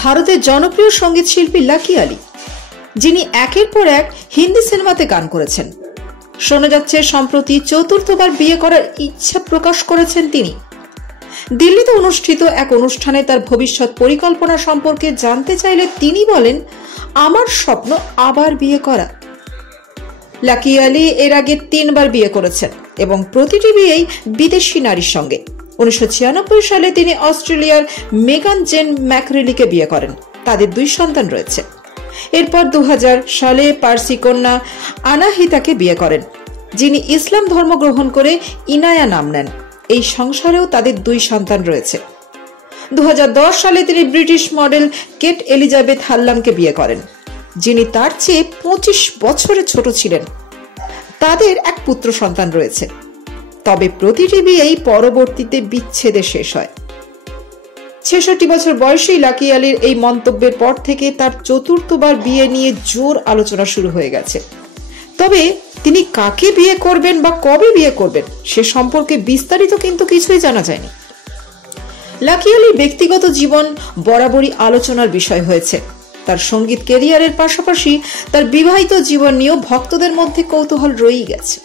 ভারতের জনপ্রিয় সঙ্গীত শিল্পী লাকি আলী, যিনি একের পর এক হিন্দি সিনেমাতে গান করেছেন। শোনা যাচ্ছে সম্প্রতি চতুর্থবার বিয়ে করার ইচ্ছা প্রকাশ করেছেন তিনি। দিল্লিতে অনুষ্ঠিত এক অনুষ্ঠানে তার ভবিষ্যৎ পরিকল্পনা সম্পর্কে জানতে চাইলে তিনি বলেন, আমার স্বপ্ন আবার বিয়ে করা। লাকি আলী এর আগে 3 বার বিয়ে করেছেন এবং প্রতিটি বিয়েই বিদেশি নারীর সঙ্গে। 1996 সালে তিনি অস্ট্রেলিয়ার মেগান জেন ম্যাকরেলিকে বিয়ে করেন। তাদের 2 সন্তান রয়েছে। এরপর 2000 সালে পার্সি কন্যা আনাহিতাকে বিয়ে করেন, যিনি ইসলাম ধর্ম গ্রহণ করে ইনায়া নাম নেন। এই সংসারেও তাদের 2 সন্তান রয়েছে। 2010 সালে তিনি ব্রিটিশ মডেল কেট এলিজাবেথ হাল্লামকে বিয়ে করেন, যিনি তার চেয়ে 25 বছরের ছোট ছিলেন। তাদের এক পুত্র সন্তান রয়েছে। তবে প্রতিটি বিয়েই পরবর্তীতে বিচ্ছেদে শেষ হয়। 66 বছর বয়সী লাকি আলীর এই মন্তব্যের পর থেকে তার চতুর্থবার বিয়ে নিয়ে জোর আলোচনা শুরু হয়ে গেছে। তবে তিনি কাকে বিয়ে করবেন বা কবে বিয়ে করবেন সে সম্পর্কে বিস্তারিত কিন্তু কিছুই জানা যায়নি। লাকি আলীর ব্যক্তিগত জীবন বরাবরই আলোচনার বিষয় হয়েছে। তার সঙ্গীত ক্যারিয়ারের পাশাপাশি তার বিবাহিত জীবন নিয়েও ভক্তদের মধ্যে কৌতূহল রয়েই গেছে।